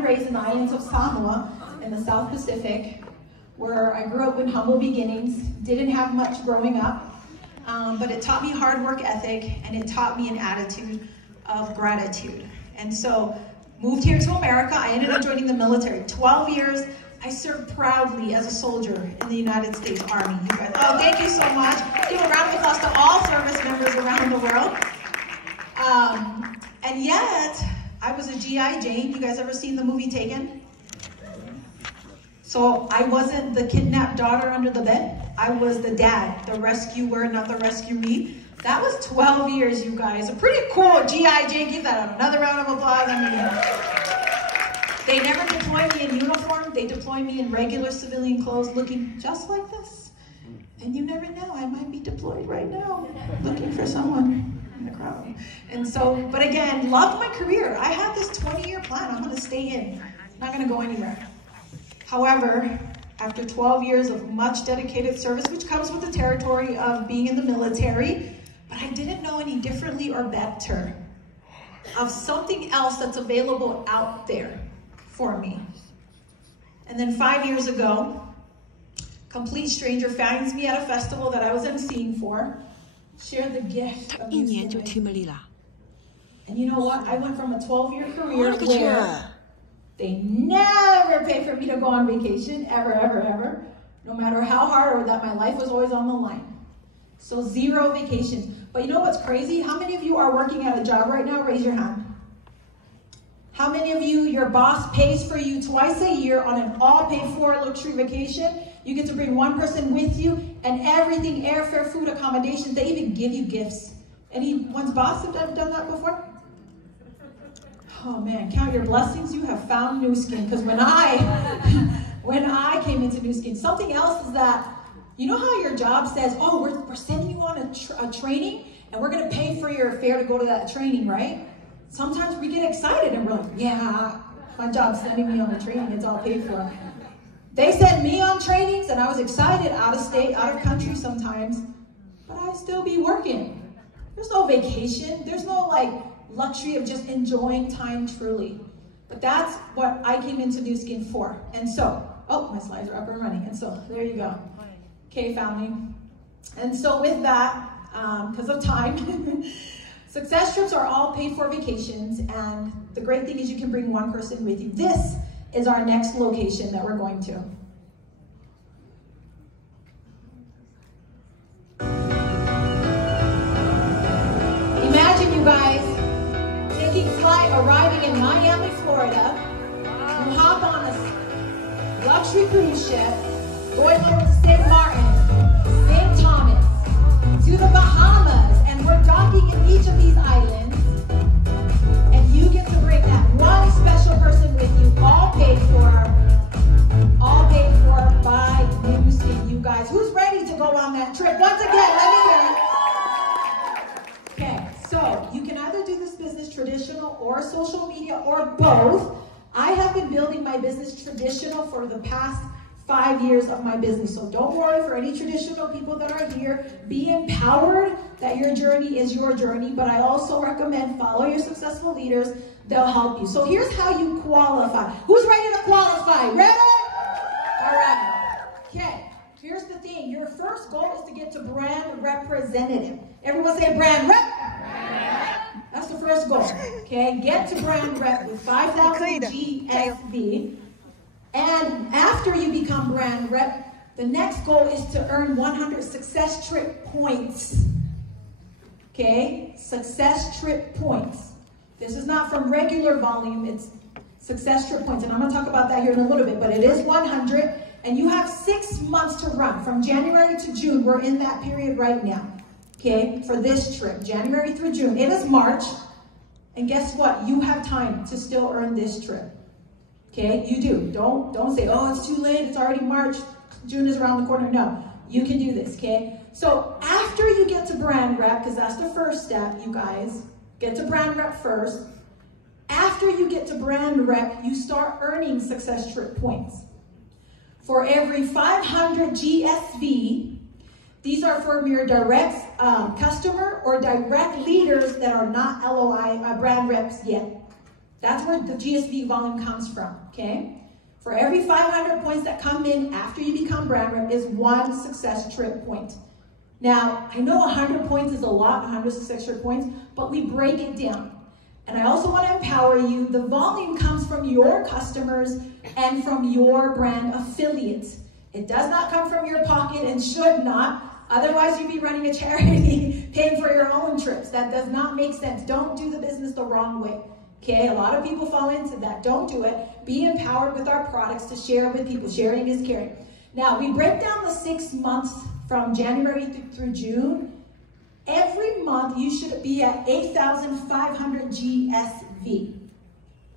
and raised in the islands of Samoa in the South Pacific, where I grew up in humble beginnings, didn't have much growing up, but it taught me hard work ethic, and it taught me an attitude of gratitude. And so, moved here to America. I ended up joining the military. 12 years, I served proudly as a soldier in the United States Army. You guys, oh, thank you so much. Give a round of applause to all service members around the world. And yet, I was a GI Jane. You guys ever seen the movie Taken? So I wasn't the kidnapped daughter under the bed. I was the dad, the rescuer, not the rescuee. That was 12 years, you guys. A pretty cool GI Jane. Give that another round of applause. I mean, they never deployed me in uniform. They deployed me in regular civilian clothes, looking just like this. And you never know, I might be deployed right now, looking for someone in the crowd. And so, but again, loved my career. I had this 20-year plan. I'm gonna stay in, not gonna go anywhere. However, after 12 years of much dedicated service, which comes with the territory of being in the military, but I didn't know any differently or better of something else that's available out there for me. And then 5 years ago, complete stranger finds me at a festival that I was emceeing for, shared the gift of music. And you know what? I went from a 12-year career where they never pay for me to go on vacation, ever, ever, ever, no matter how hard or that my life was always on the line. So 0 vacations. But you know what's crazy? How many of you are working at a job right now? Raise your hand. How many of you, your boss pays for you twice a year on an all paid for luxury vacation? You get to bring one person with you and everything, airfare, food, accommodations. They even give you gifts. Anyone's boss have done that before? Oh man, count your blessings. You have found Nu Skin. Because when I came into Nu Skin, something else is that, you know how your job says, oh, we're sending you on a training and we're going to pay for your fare to go to that training, right? Sometimes we get excited and we're like, yeah, my job's sending me on a training. It's all paid for. They sent me on trainings and I was excited, out of state, out of country sometimes, but I'd still be working. There's no vacation. There's no like luxury of just enjoying time truly. But that's what I came into Nu Skin for. And so, oh, my slides are up and running. And so there you go. Okay, family. And so with that, because of time, success trips are all paid for vacations. And the great thing is you can bring one person with you. This is our next location that we're going to. Imagine you guys taking flight, arriving in Miami, Florida. You hop on a luxury cruise ship, going over to St. Martin, St. Thomas, to the Bahamas, and we're docking in each of these islands. And you get to bring that one special person with you, all paid for by Nu Skin. You guys, who's ready to go on that trip? Once again, let me hear it. Okay, so you can either do this business traditional or social media or both. I have been building my business traditional for the past 5 years of my business. So don't worry for any traditional people that are here. Be empowered that your journey is your journey, but I also recommend follow your successful leaders. They'll help you. So here's how you qualify. Who's ready to qualify? Ready? All right. Okay. Here's the thing. Your first goal is to get to brand representative. Everyone say brand rep. That's the first goal. Okay. Get to brand rep with 5,000 GSV. And after you become brand rep, the next goal is to earn 100 success trip points. Okay, success trip points. This is not from regular volume, it's success trip points. And I'm gonna talk about that here in a little bit, but it is 100. And you have 6 months to run. From January to June, we're in that period right now. Okay, for this trip, January through June. It is March. And guess what? You have time to still earn this trip. Okay, you do. Don't say, oh, it's too late. It's already March. June is around the corner. No, you can do this, okay? So after you get to brand rep, because that's the first step, you guys, get to brand rep first. After you get to brand rep, you start earning success trip points. For every 500 GSV, these are from your direct customer or direct leaders that are not LOI brand reps yet. That's where the GSV volume comes from, okay? For every 500 points that come in after you become brand rep is 1 success trip point. Now, I know 100 points is a lot, 100 success trip points, but we break it down. And I also want to empower you. The volume comes from your customers and from your brand affiliates. It does not come from your pocket and should not. Otherwise, you'd be running a charity, paying for your own trips. That does not make sense. Don't do the business the wrong way. Okay, a lot of people fall into that. Don't do it. Be empowered with our products to share with people. Sharing is caring. Now, we break down the 6 months from January through June. Every month, you should be at 8,500 GSV.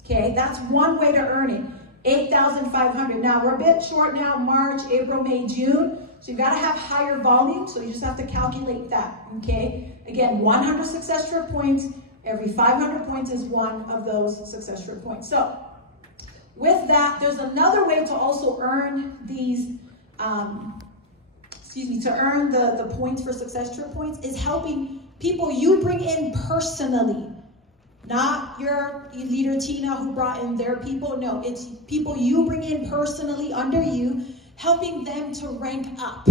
Okay, that's one way to earn it. 8,500. Now, we're a bit short now, March, April, May, June. So you've got to have higher volume, so you just have to calculate that, okay? Again, 100 success trip points. Every 500 points is one of those success trip points. So with that, there's another way to also earn these, to earn the points for success trip points is helping people you bring in personally. Not your leader Tina who brought in their people. No, it's people you bring in personally under you, helping them to rank up.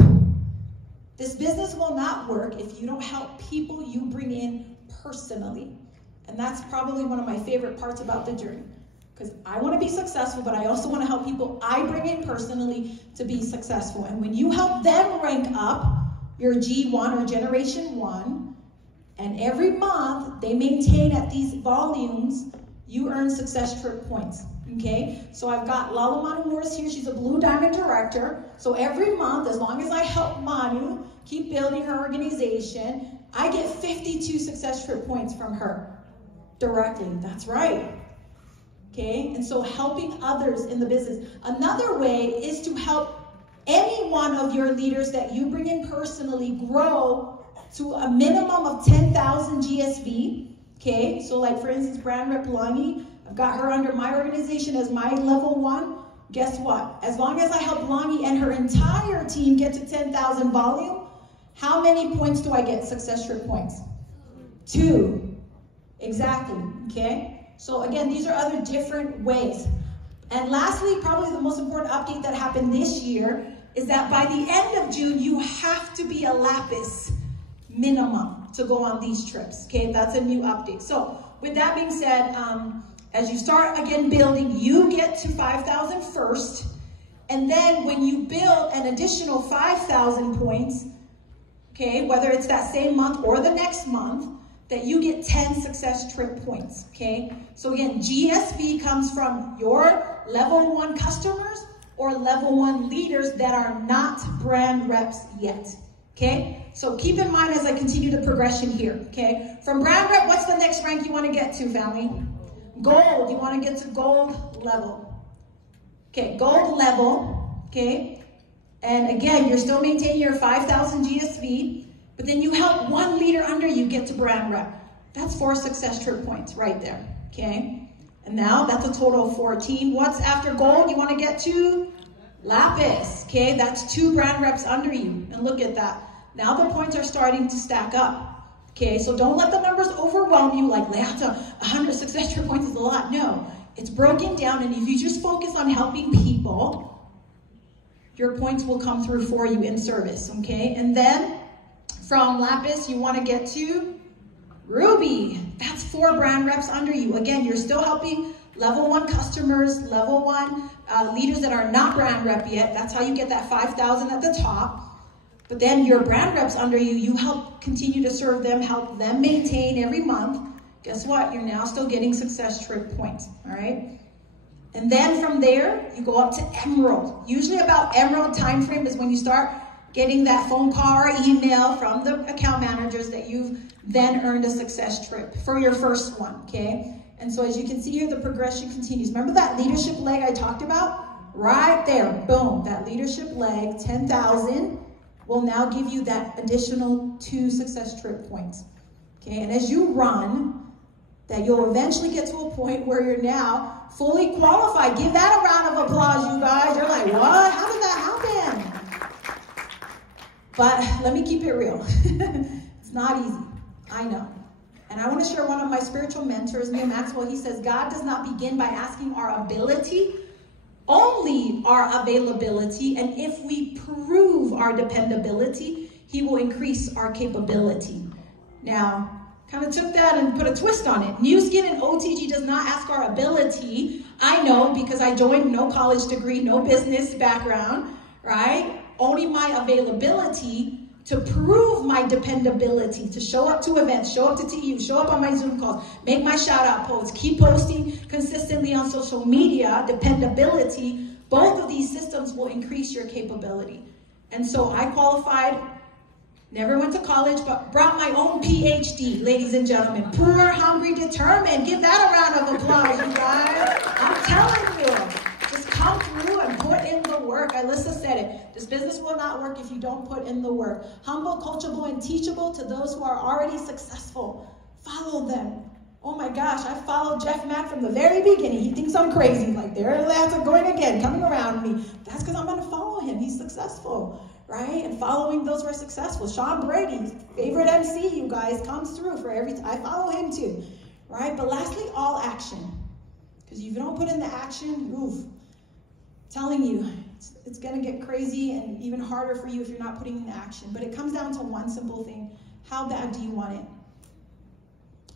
This business will not work if you don't help people you bring in personally. And that's probably one of my favorite parts about the journey. Because I want to be successful, but I also want to help people I bring in personally to be successful. And when you help them rank up, your G1 or Generation 1, and every month they maintain at these volumes, you earn success trip points. Okay? So I've got Lala Manu Morris here. She's a Blue Diamond Director. So every month, as long as I help Manu keep building her organization, I get 52 success trip points from her directly. That's right. Okay, and so helping others in the business. Another way is to help any one of your leaders that you bring in personally grow to a minimum of 10,000 GSV. Okay, so like for instance, Brand Rep Langi, I've got her under my organization as my level 1. Guess what? As long as I help Langi and her entire team get to 10,000 volume, how many points do I get? Success trip points? 2. Exactly, okay? So again, these are other different ways. And lastly, probably the most important update that happened this year is that by the end of June, you have to be a lapis minimum to go on these trips, okay? That's a new update. So with that being said, as you start again building, you get to 5,000 first. And then when you build an additional 5,000 points, okay, whether it's that same month or the next month, that you get 10 success trip points, okay? So again, GSV comes from your level 1 customers or level 1 leaders that are not brand reps yet, okay? So keep in mind as I continue the progression here, okay? From brand rep, what's the next rank you want to get to, family? Gold, you want to get to gold level. Okay, gold level, okay? And again, you're still maintaining your 5,000 GSV, but then you help one leader under you get to brand rep. That's 4 success trip points right there, okay? And now that's a total of 14. What's after gold? You want to get to lapis, okay? That's 2 brand reps under you. And look at that. Now the points are starting to stack up, okay? So don't let the numbers overwhelm you like, 100 success trip points is a lot. No, it's broken down, and if you just focus on helping people, your points will come through for you in service, okay? And then from lapis, you want to get to ruby. That's 4 brand reps under you. Again, you're still helping level 1 customers, level 1 leaders that are not brand rep yet. That's how you get that 5,000 at the top. But then your brand reps under you, you help continue to serve them, help them maintain every month. Guess what? You're now still getting success trip points, all right? And then from there, you go up to emerald. Usually about emerald time frame is when you start getting that phone call or email from the account managers that you've then earned a success trip for your first one, okay? And so as you can see here, the progression continues. Remember that leadership leg I talked about? Right there, boom, that leadership leg, 10,000, will now give you that additional 2 success trip points, okay? And as you run, that you'll eventually get to a point where you're now fully qualified. Give that a round of applause, you guys. You're like, what? How did that happen? But let me keep it real. It's not easy, I know. And I want to share one of my spiritual mentors, Neil Maxwell. He says, God does not begin by asking our ability, only our availability. And if we prove our dependability, he will increase our capability. Now, kind of took that and put a twist on it. New Skin and OTG does not ask our ability. I know because I joined, no college degree, no business background, right? Only my availability to prove my dependability, to show up to events, show up to TU, show up on my Zoom calls, make my shout out posts, keep posting consistently on social media, dependability. Both of these systems will increase your capability. And so I qualified, never went to college, but brought my own PhD, ladies and gentlemen. Poor, hungry, determined. Give that a round of applause, you guys. I'm telling you, just come through and put in the work. Alyssa said it. This business will not work if you don't put in the work. Humble, coachable, and teachable to those who are already successful. Follow them. Oh my gosh, I followed Jeff Mack from the very beginning. He thinks I'm crazy. Like, there that's going again, coming around me. That's because I'm going to follow him. He's successful. Right? And following those who are successful. Sean Brady's favorite MC, you guys, comes through for every time. I follow him too. Right? But lastly, all action. Because if you don't put in the action, oof, I'm telling you, it's going to get crazy and even harder for you if you're not putting in the action. But it comes down to one simple thing. How bad do you want it?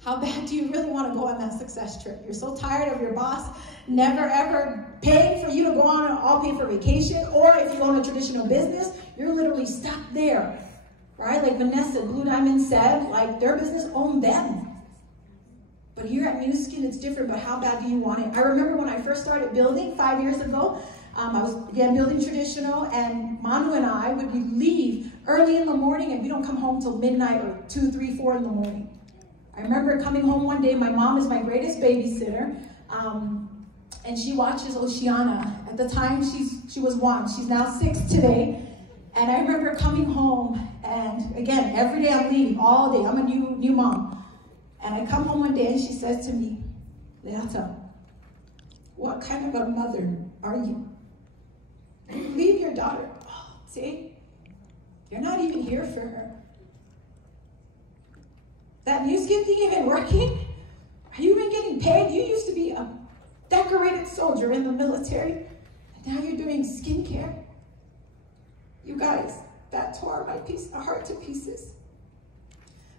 How bad do you really want to go on that success trip? You're so tired of your boss never ever paying for you to go on an all-paid for vacation, or if you own a traditional business, you're literally stuck there, right? Like Vanessa, Blue Diamond said, like their business owned them. But here at New Skin, it's different, but how bad do you want it? I remember when I first started building 5 years ago, I was, again, building traditional, and Manu and I would leave early in the morning, and we don't come home till midnight or 2, 3, 4 in the morning. I remember coming home one day, my mom is my greatest babysitter, and she watches Oceana. At the time, she was 1. She's now 6 today. And I remember coming home, and again, every day I'm leaving, all day. I'm a new mom. And I come home one day, and she says to me, Leata, what kind of a mother are you? You leave your daughter. Oh, see? You're not even here for her. That New Skin thing even working? Are you even getting paid? You used to be a decorated soldier in the military, and now you're doing skincare. You guys, that tore my heart to pieces.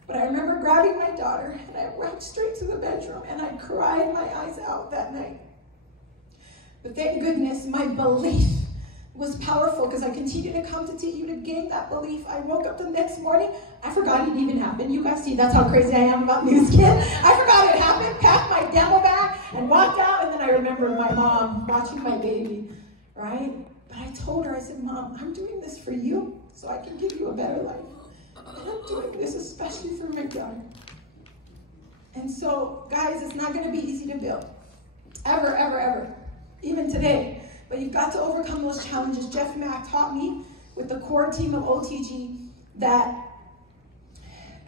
But I remember grabbing my daughter, and I went straight to the bedroom, and I cried my eyes out that night. But thank goodness, my belief was powerful, because I continued to come to TU to gain that belief. I woke up the next morning, I forgot it even happened. You guys see, that's how crazy I am about New Skin. I forgot it happened, packed my demo bag, and walked out, and then I remembered my mom watching my baby, right? But I told her, I said, Mom, I'm doing this for you, so I can give you a better life. And I'm doing this especially for my daughter. And so, guys, it's not gonna be easy to build. Ever, ever, ever. Even today. But you've got to overcome those challenges. Jeff Mack taught me with the core team of OTG that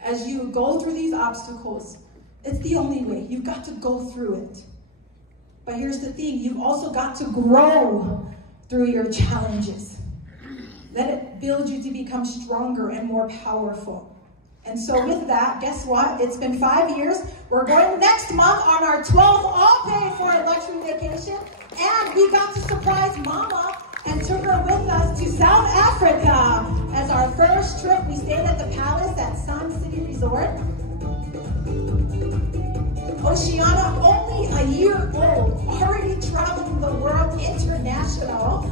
as you go through these obstacles, it's the only way. You've got to go through it. But here's the thing, you've also got to grow through your challenges. Let it build you to become stronger and more powerful. And so with that, guess what? It's been 5 years. We're going next month on our 12th all paid for a luxury vacation. And we got to surprise Mama and took her with us to South Africa as our first trip. We stayed at the Palace at Sun City Resort. Oceana, only a year old, already traveling the world international.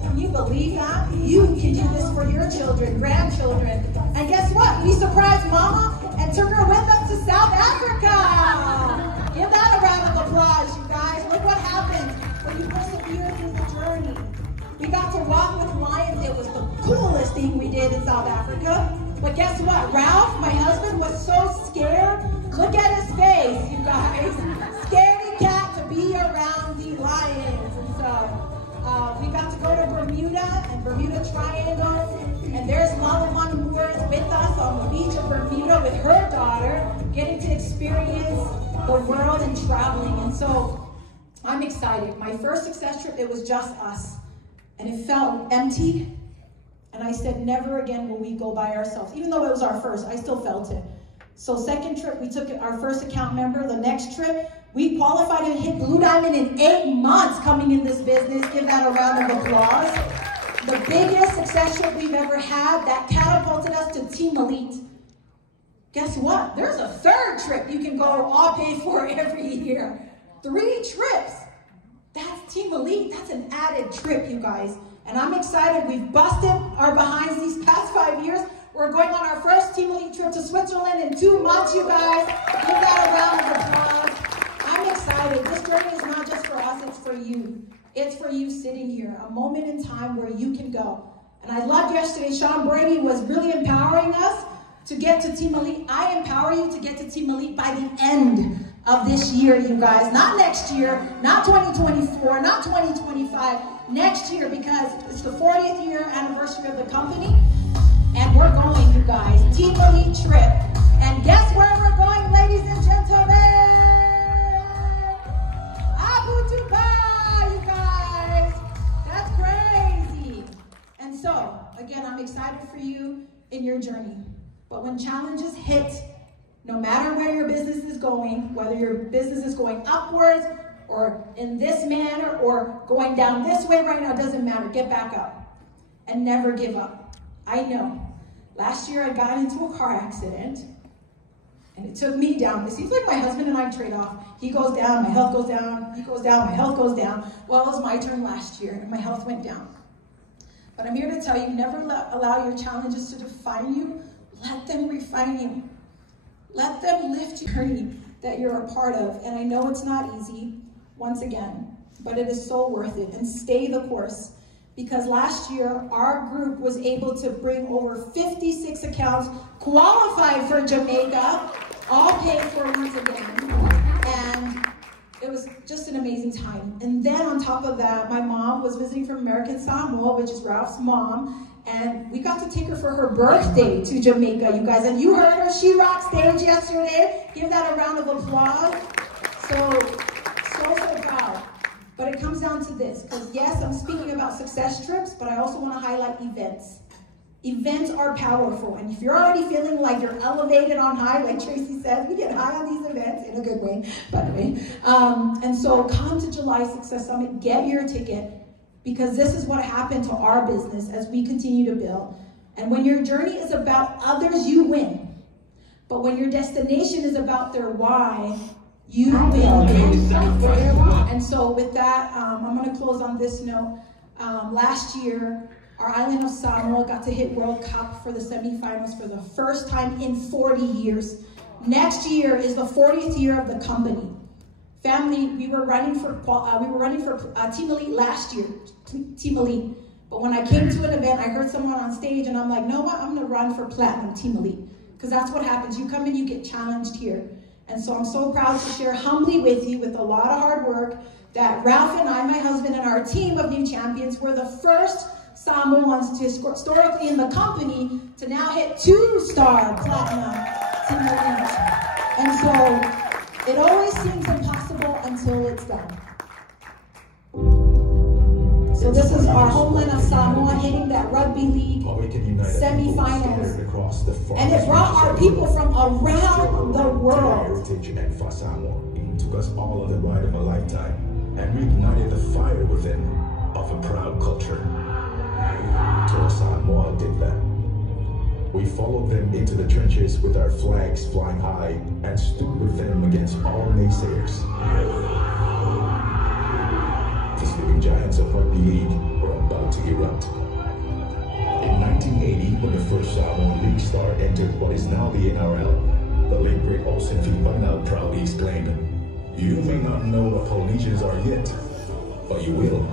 Can you believe that? You can do this for your children, grandchildren. And guess what? We surprised Mama and took her with us to South Africa. Give that a round of applause, you guys. Look what happened when you persevere through the journey. We got to walk with lions. It was the coolest thing we did in South Africa. But guess what? Ralph, my husband, was so scared. Look at his face, you guys. Scary cat to be around the lions. And so we got to go to Bermuda and Bermuda Triangle. And there's Mama Moore with us on the beach of Bermuda with her daughter, getting to experience the world and traveling. And so I'm excited. My first success trip, it was just us. And it felt empty. And I said, never again will we go by ourselves. Even though it was our first, I still felt it. So second trip, we took our first account member. The next trip, we qualified and hit Blue Diamond in 8 months coming in this business. Give that a round of applause. The biggest success trip we've ever had that catapulted us to Team Elite. Guess what? There's a third trip you can go all paid for every year. 3 trips. That's Team Elite. That's an added trip, you guys. And I'm excited. We've busted our behinds these past 5 years. We're going on our first Team Elite trip to Switzerland in 2 months, you guys. Give that a round of applause. I'm excited. This journey is not just for us, it's for you. It's for you sitting here, a moment in time where you can go. And I loved yesterday, Sean Brady was really empowering us to get to Team Elite. I empower you to get to Team Elite by the end of this year, you guys. Not next year, not 2024, not 2025, next year, because it's the 40th year anniversary of the company. And we're going, you guys, Team Elite trip. And guess where we're going, ladies and gentlemen? Abu Dhabi, you guys. That's crazy. And so, again, I'm excited for you in your journey. But when challenges hit, no matter where your business is going, whether your business is going upwards or in this manner or going down this way right now, it doesn't matter. Get back up and never give up. I know. Last year I got into a car accident and it took me down. It seems like my husband and I trade off. He goes down, my health goes down. He goes down, my health goes down. Well, it was my turn last year and my health went down. But I'm here to tell you, never allow your challenges to define you. Let them refine you. Let them lift your journey that you're a part of. And I know it's not easy, once again, but it is so worth it. And stay the course. Because last year, our group was able to bring over 56 accounts, qualified for Jamaica, all paid for once again. And it was just an amazing time. And then on top of that, my mom was visiting from American Samoa, which is Ralph's mom. And we got to take her for her birthday to Jamaica, you guys. And you heard her, she rocked stage yesterday. Give that a round of applause. So proud. But it comes down to this, because yes, I'm speaking about success trips, but I also want to highlight events. Events are powerful. And if you're already feeling like you're elevated on high, like Tracy says, we get high on these events in a good way, by the way. And so come to July Success Summit, get your ticket, because this is what happened to our business as we continue to build. And when your journey is about others, you win. But when your destination is about their why, you win. And so with that, I'm going to close on this note. Last year, our island of Samoa got to hit World Cup for the semifinals for the first time in 40 years. Next year is the 40th year of the company. Family, we were running for Team Elite last year, Team Elite. But when I came to an event, I heard someone on stage, and I'm like, no, what? I'm going to run for Platinum Team Elite, because that's what happens. You come in, you get challenged here. And so I'm so proud to share humbly with you, with a lot of hard work, that Ralph and I, my husband, and our team of new champions were the first Samoans to historically in the company to now hit 2-star Platinum Team Elite. And so it always seems impossible until it's done. So this is our homeland of Samoa hitting that rugby league semi-finals. And it brought our people from around the world. It took us all on the ride of a lifetime and reignited the fire within of a proud culture. Tour Samoa did that. We followed them into the trenches with our flags flying high and stood with them against all naysayers. The sleeping giants of rugby league were about to erupt. In 1980, when the first Samoan League star entered what is now the NRL, the late great Austin V. Bunau proudly exclaimed, "You may not know what Polynesians are yet, but you will."